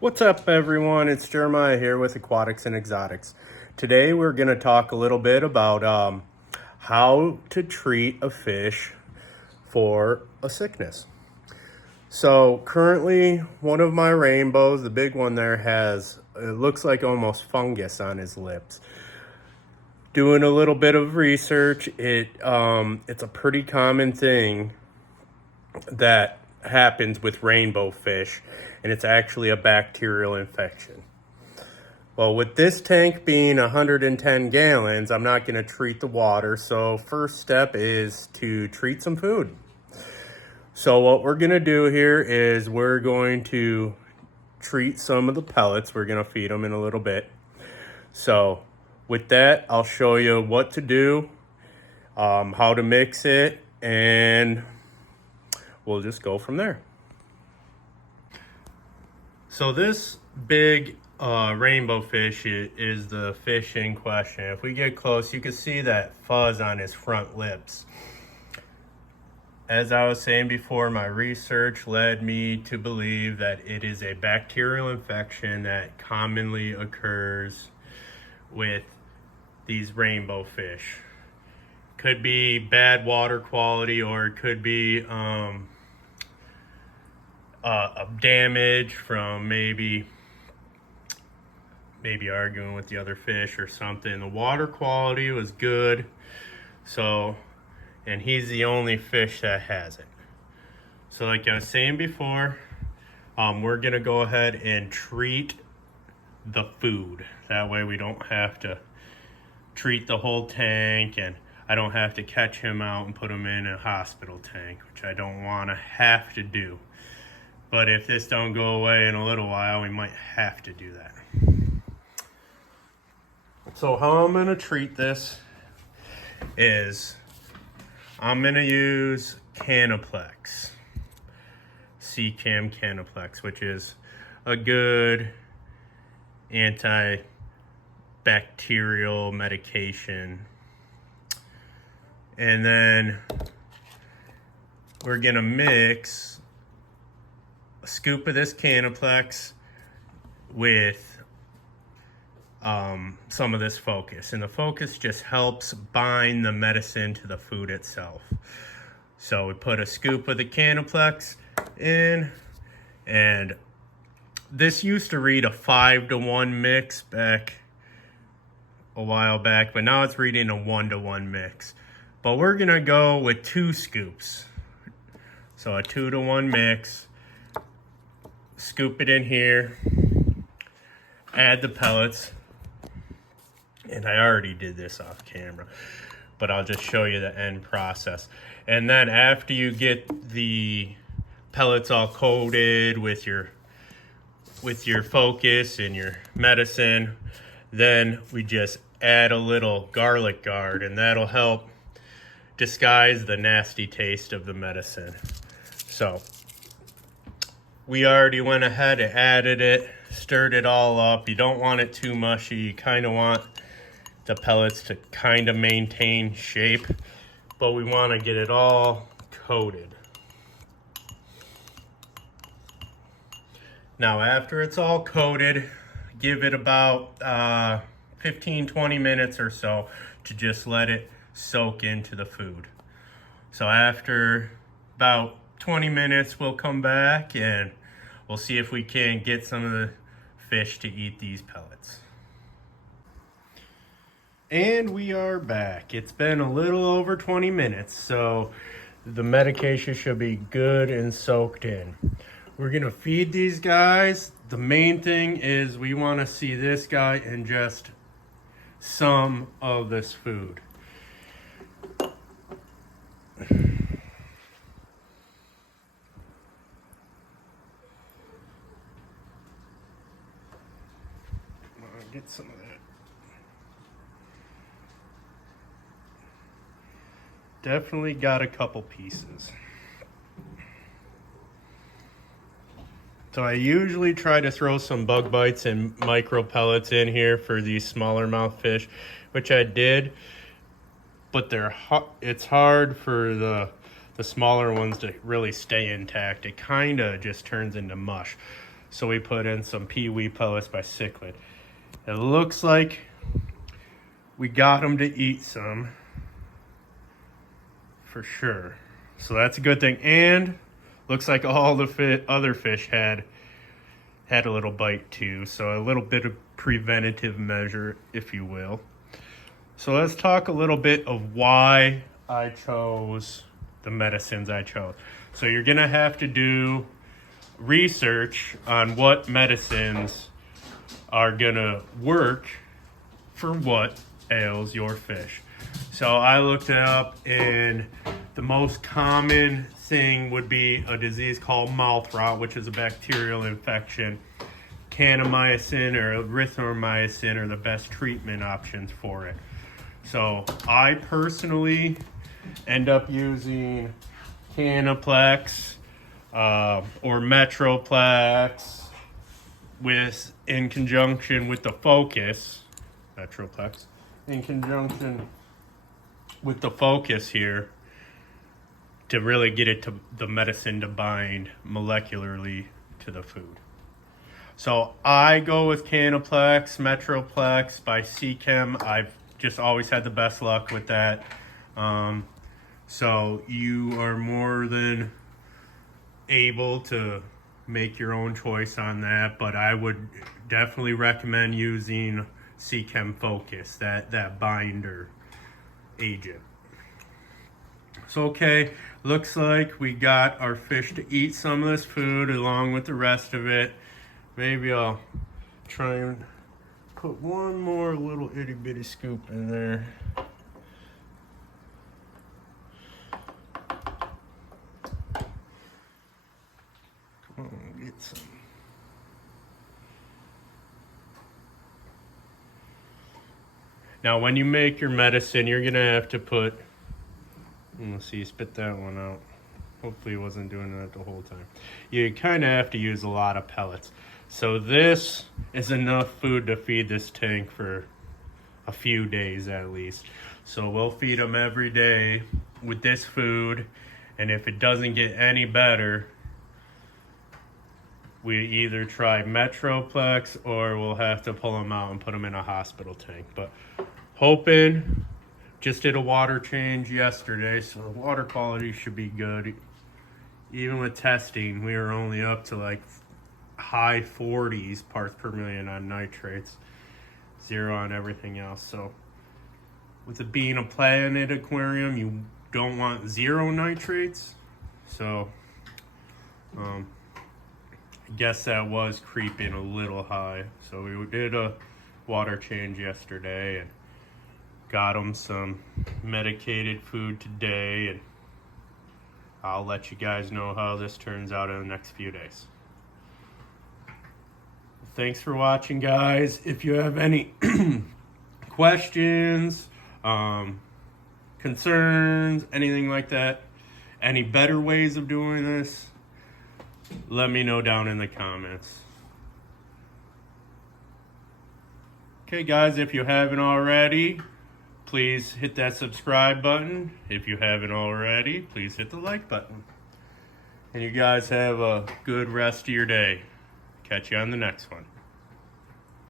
What's up, everyone? It's Jeremiah here with Aquatics and Exotics. Today we're going to talk a little bit about how to treat a fish for a sickness. So currently one of my rainbows, the big one there, it looks like almost fungus on his lips. Doing a little bit of research, it's a pretty common thing that happens with rainbow fish, and it's actually a bacterial infection. Well, with this tank being 110 gallons, I'm not going to treat the water. So first step is to treat some food. So what we're going to do here is we're going to treat some of the pellets. We're going to feed them in a little bit. So with that, I'll show you what to do, how to mix it, and we'll just go from there. So this big rainbow fish is the fish in question. If we get close, you can see that fuzz on his front lips. As I was saying before, my research led me to believe that it is a bacterial infection that commonly occurs with these rainbow fish. Could be bad water quality, or it could be damage from maybe arguing with the other fish or something. The water quality was good, and he's the only fish that has it. So like I was saying before, we're gonna go ahead and treat the food. That way we don't have to treat the whole tank, and I don't have to catch him out and put him in a hospital tank, which I don't want to have to do. But if this don't go away in a little while, we might have to do that. So how I'm going to treat this is I'm going to use Canaplex, Cam Canaplex, which is a good antibacterial medication. And then we're going to mix a scoop of this Canaplex with some of this focus, and the focus just helps bind the medicine to the food itself. So we put a scoop of the Canaplex in, and this used to read a 5-to-1 mix back a while back, but now it's reading a 1-to-1 mix. But we're gonna go with 2 scoops, so a 2-to-1 mix. Scoop it in here, add the pellets, and I already did this off camera, but I'll just show you the end process. And then after you get the pellets all coated with your focus and your medicine, then we just add a little garlic guard, and that'll help disguise the nasty taste of the medicine. So we already went ahead and added it, stirred it all up. You don't want it too mushy. You kind of want the pellets to kind of maintain shape, but we want to get it all coated. Now after it's all coated, give it about 15-20 minutes or so to just let it soak into the food. So after about 20 minutes, we'll come back and we'll see if we can get some of the fish to eat these pellets. And we are back. It's been a little over 20 minutes, so the medication should be good and soaked in. We're gonna feed these guys. The main thing is we wanna see this guy ingest some of this food. Get some of that. Definitely got a couple pieces. So I usually try to throw some bug bites and micro pellets in here for these smaller mouth fish, which I did, but it's hard for the smaller ones to really stay intact. It kind of just turns into mush. So we put in some pee-wee pellets by Cichlid. It looks like we got them to eat some for sure. So that's a good thing. And looks like all the other fish had a little bite too. So a little bit of preventative measure, if you will. So let's talk a little bit of why I chose the medicines I chose. So you're gonna have to do research on what medicines are gonna work for what ails your fish. So I looked it up, and the most common thing would be a disease called mouth rot, which is a bacterial infection. Kanamycin or erythromycin are the best treatment options for it. So I personally end up using Canaplex or Metroplex in conjunction with the Focus. Metroplex in conjunction with the Focus here to really get it to the medicine to bind molecularly to the food. So I go with Canaplex, Metroplex by Seachem. I've just always had the best luck with that. So you are more than able to make your own choice on that, but I would definitely recommend using Seachem Focus, that binder agent. So okay, looks like we got our fish to eat some of this food along with the rest of it. Maybe I'll try and put one more little itty bitty scoop in there. Come on, get some. Now, when you make your medicine, you're gonna have to put, let's see, spit that one out. Hopefully it wasn't doing that the whole time. You kind of have to use a lot of pellets. So this is enough food to feed this tank for a few days at least. So we'll feed them every day with this food, and if it doesn't get any better, we either try Metroplex or we'll have to pull them out and put them in a hospital tank. But hoping, just did a water change yesterday, so the water quality should be good. Even with testing, we were only up to like high 40s parts per million on nitrates, 0 on everything else. So with it being a planet aquarium, you don't want 0 nitrates. So I guess that was creeping a little high. So we did a water change yesterday and got them some medicated food today, and I'll let you guys know how this turns out in the next few days. Thanks for watching, guys. If you have any questions, concerns, anything like that, any better ways of doing this, let me know down in the comments. Okay, guys, if you haven't already, please hit that subscribe button. If you haven't already, please hit the like button. And you guys have a good rest of your day. Catch you on the next one.